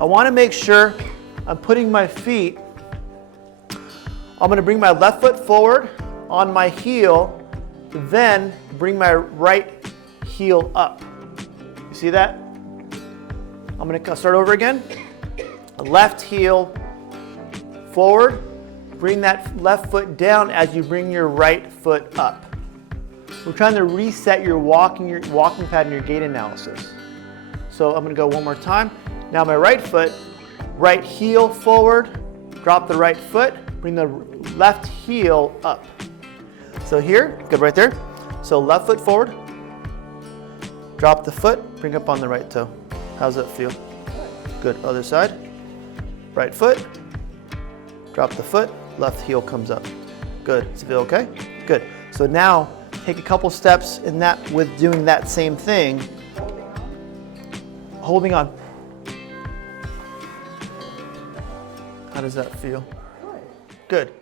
I want to make sure I'm putting my feet, I'm going to bring my left foot forward on my heel, then bring my right heel up. You see that? I'm going to start over again. Left heel forward, bring that left foot down as you bring your right foot up. We're trying to reset your walking pattern, your gait analysis. So I'm going to go one more time. Now my right foot, right heel forward, drop the right foot, bring the left heel up. So here, good right there. So left foot forward, drop the foot, bring up on the right toe. How's that feel? Good. Other side. Right foot, drop the foot, left heel comes up. Good. Does it feel okay? Good. So now take a couple steps in that with doing that same thing. Holding on. How does that feel? Good.